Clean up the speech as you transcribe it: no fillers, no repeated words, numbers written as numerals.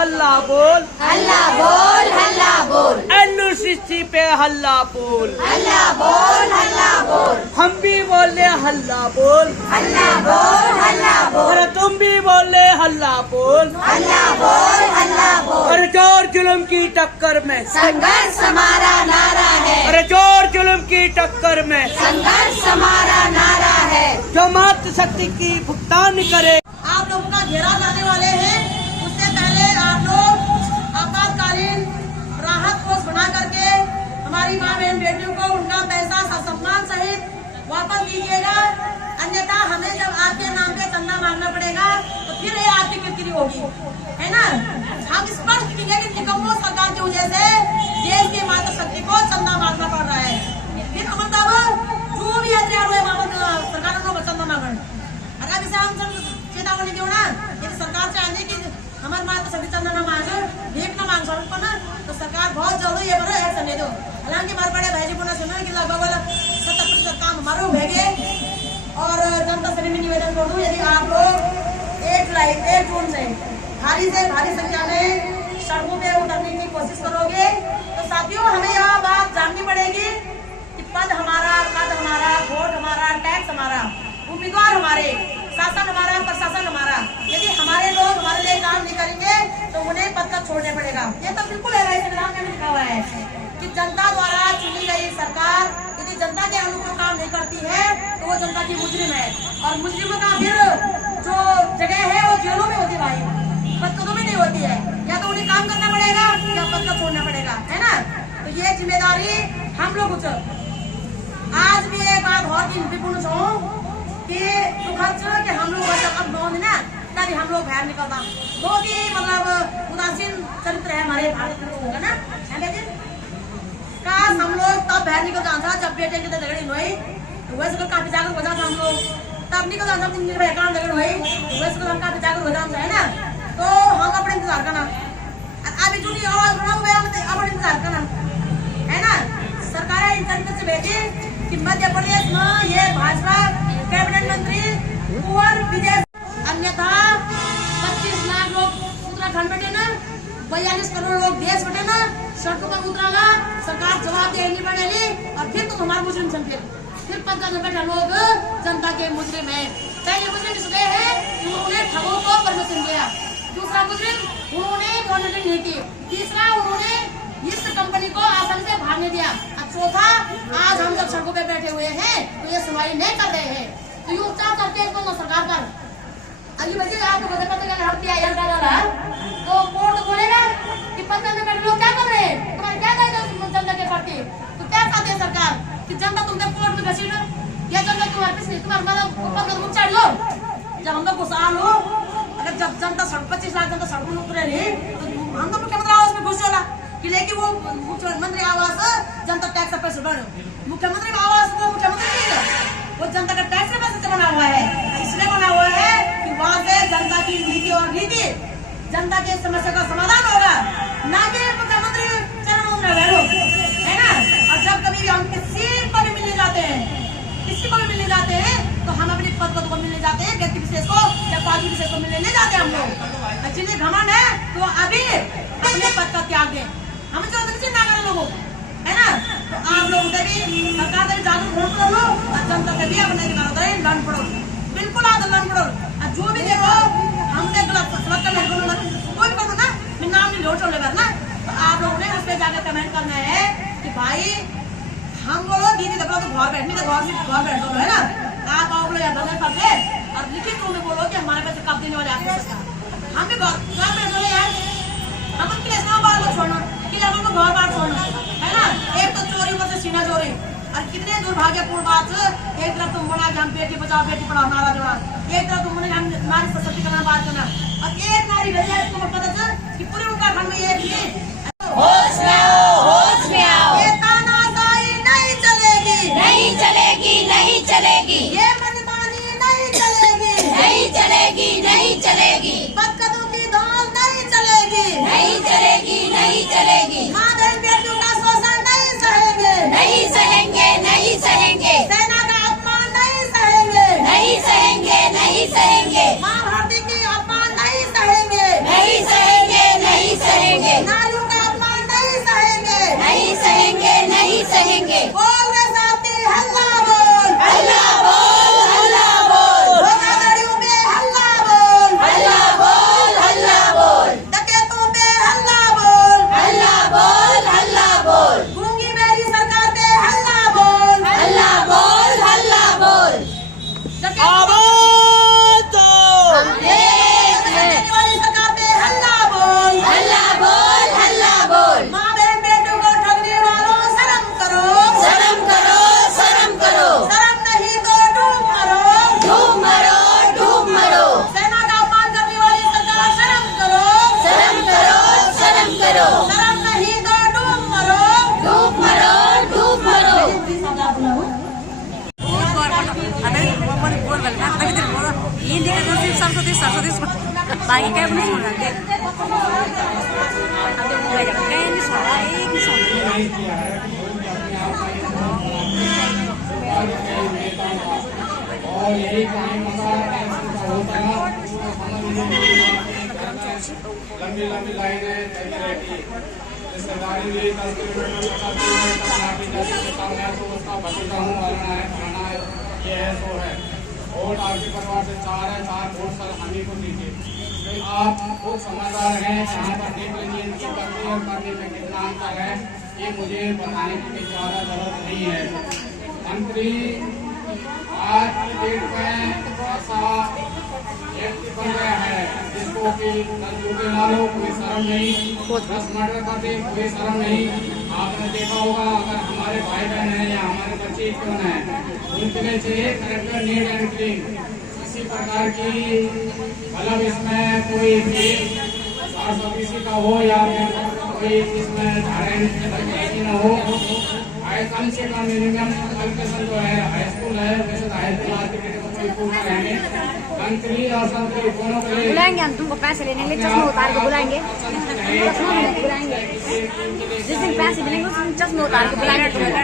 हल्ला बोल, हल्ला बोल, हल्ला बोल। अनुसूची पे हल्ला बोल, हल्ला बोल, हल्ला बोल। हम भी बोले हल्ला बोल, हल्ला बोल, हल्ला बोल। अरे तुम भी बोले हल्ला बोल, हल्ला बोल, हल्ला बोल। अरे चोर जुल्म की टक्कर में संघर्ष हमारा नारा है। अरे चोर जुल्म की टक्कर में संघर्ष हमारा नारा है। जो मातृशक्ति की भुगतान करे। आप लोगों का घेराव करने वाले हैं, उससे पहले आप लोग आपातकालीन राहत कोष बना करके हमारी माँ बहन बेटियों को उनका पैसा सम्मान सहित वापस दीजिएगा, अन्यथा हमें जब आपके नाम पे चंदा मांगना पड़ेगा तो फिर ये आपकी किरकिरी होगी, है ना। हम स्पष्ट किए कि निकम्मों सरकार की वजह से देश की मातृशक्ति को चंदा मांगना पड़ रहा है। फिर मतलब जो भी सरकार को चंदा मांगना, अगर इसे हम चेतावनी दो ना, यदि सरकार चाहे कि हमारे माता सभी चंदा न मांग, भीख न मांग सड़क पर ना, तो सरकार बहुत जल्दी ये बड़ा एक्शन ले दो। हालांकि हमारे बड़े भाई जी को ना सुना कि लगभग 70% काम हमारे हो गए। और जनता से भी निवेदन कर दूं, यदि आप लोग 1 जून से भारी संख्या में सड़कों पे उतरने की कोशिश करोगे तो साथियों हमें यह बात जाननी पड़ेगी कि पद हमारा, वोट हमारा, टैक्स हमारा, उम्मीदवार हमारे, शासन हमारा, प्रशासन हमारा। यदि हमारे लोग हमारे लिए काम नहीं करेंगे तो उन्हें पद का छोड़ने पड़ेगा। ये तो बिल्कुल है, संविधान में लिखा हुआ है कि जनता द्वारा चुनी गई सरकार यदि जनता के अनुकूल काम नहीं करती है तो वो जनता की मुजरिम है। और मुजरिमों का फिर जो जगह है वो जेलों में होती है भाई, पदों में नहीं होती है। या तो उन्हें काम करना पड़ेगा या पद का छोड़ना पड़ेगा, है ना। तो ये जिम्मेदारी हम लोग आज भी एक बात और पूर्ण चाहूँ कि हम लोग अब नौन ना तभी हम लोग बाहर निकलना बहुत ही मतलब उदासीन चरित्र है हमारे भारत में, है ना। काश हम लोग तब बाहर निकल जाता जब बेटे की झगड़ी हुई, वैसे तो काफी जागरूक हो जाता हम लोग, तब निकल जाता काम झगड़ हुई, वैसे तो हम काफी जागरूक हो जाता, है ना। तो हम अपने इंतजार करना, अभी जो आवाज बढ़ा अपने इंतजार करना, है ना। सरकार इन चरित्र से भेजी कि मध्य प्रदेश में ये भाजपा कैबिनेट मंत्री कुंवर विजय, अन्यथा 25 लाख लोग उत्तराखंड बैठे ना, 42 करोड़ लोग देश बैठे ना, सड़कों पर उतराना, सरकार जवाब देनी पड़ेगी। और फिर तो हमारे मुजरिम चल फिर 15 बैठा लोग जनता के मुजरिम है। पहले मुजरिम इसलिए है कि उन्होंने ठगों को परमिशन दिया, दूसरा मुजरिम उन्होंने मॉनिटरिंग नहीं की, तीसरा उन्होंने इस कंपनी को आसन से भागने दिया, और चौथा आज हम जब सड़कों पे बैठे हुए हैं तो ये सुनवाई नहीं कर रहे हैं। तो ये उपचार करते हैं तो सरकार पर अभी बच्चे आपको तो कोर्ट बोलेगा कि 15 में बैठे लोग क्या कर रहे हैं, तुम्हारे क्या जनता के प्रति, तो क्या चाहते हैं सरकार कि जनता तुमसे कोर्ट में घसीट या जनता तुम्हारे मतलब चढ़ लो। जब हम लोग खुशहाल हो, अगर जब जनता 25 लाख जनता सड़कों में उतरे रही तो हम तो मुख्यमंत्री आवास में घुस जाला कि लेकिन वो मुख्यमंत्री आवास जनता टैक्स का पैसे बने, मुख्यमंत्री आवास को मुख्यमंत्री नहीं है, वो जनता का टैक्स का पैसे बना हुआ है। इसलिए बना हुआ है कि वहाँ से जनता की नीति और नीति जनता की समस्या का समाधान होगा, ना कि मुख्यमंत्री चरणों में बैठो, है ना। और जब कभी हम किसी को भी मिलने जाते हैं, तो हम अपनी पद को मिलने जाते हैं, व्यक्ति विशेष को या पार्टी विशेष को मिलने नहीं जाते हम लोग। जिन्हें घमंड है तो अभी अपने पद का त्याग दें, हम चिंता करें लोगों, है ना। तो आप लोग भी सरकार से जागरूक कर लो और जनता से भी अपने लड़ पड़ो, बिल्कुल आप लड़ पड़ो। और जो भी देखो हमने गलत कोई भी करो ना, मैं नाम नहीं लोट ना, तो आप लोगों ने उस पर जाकर कमेंट करना है कि भाई हम बोलो दीदी देखो तो घर बैठने तो घर बैठ दो, है ना। आप आओ बोलो या दल करके और लिखित रूप में बोलो कि हमारे पैसे कब देने वाले आपके सरकार, हम भी घर बैठ दो यार, हम किस बार को छोड़ना कि हम लोग घर बार छोड़ना, है ना। एक तो चोरी पर से सीना चोरी, और कितने दुर्भाग्यपूर्ण बात, एक तरफ तुम बोला कि हम बेटी बचाओ बेटी पढ़ाओ नारा देना, एक तरफ तुम बोले हम नारी सशक्तिकरण बात करना, और एक नारी भैया तुमको पता चल कि पूरे उत्तराखंड में ये होश में आओ, ये तानाशाही नहीं चलेगी, नहीं चलेगी, नहीं चलेगी, ये मनमानी नहीं चलेगी, नहीं चलेगी, नहीं चलेगी, बदकदों की दौड़ नहीं चलेगी, नहीं चलेगी, नहीं चलेगी, माँ बहन बेटियों का शोषण नहीं सहेंगे, नहीं सहेंगे, नहीं सहेंगे, सेना का अपमान नहीं सहेंगे, नहीं सहेंगे, नहीं सहेंगे, माँ भारती की अपमान नहीं सहेंगे, नहीं सहेंगे, नहीं हिंदी का तो सिर्फ सरस्वती सरस्वती सुन बाकी क्या नहीं सुन रहा अब देखो क्या नहीं सुन रहा एक नहीं सुन और यही काम होता है लंबी लंबी लाइनें लगी रहती है। सरकारी भी 10 किलोमीटर तो उसका भतीजा हूँ वरना है खाना है ये है सो है। वोट आपके परिवार से 4 है 4 वोट सर हम ही को दीजिए। तो आप खुद समझदार हैं, यहाँ पर देख लीजिए इनकी करनी और करने में कितना अंतर है ये मुझे बताने की ज़्यादा जरूरत नहीं है। मंत्री आज की डेट में ऐसा व्यक्ति बन गया है जिसको कि 10 रुपये मारो कोई शर्म नहीं, 10 मर्डर कर दे कोई शर्म नहीं। आपने देखा होगा अगर हमारे भाई बहन हैं या हमारे बच्चे क्यों हैं उनके लिए चाहिए करेक्टर नीट एंड क्लीन। किसी प्रकार की मतलब इसमें कोई भी किसी का हो या कोई इसमें धारण न हो। कम से कम मिनिमम क्वालिफिकेशन जो है हाई स्कूल है वैसे हाई स्कूल रहेंगे। मंत्री और संतरी दोनों के लिए बुलाएंगे हम तुमको पैसे लेने के लिए चश्मा उतार के बुलाएंगे बुलाएंगे जिस दिन पैसे मिलेंगे उस दिन चश्मा उतार के बुलाएंगे तुम्हें।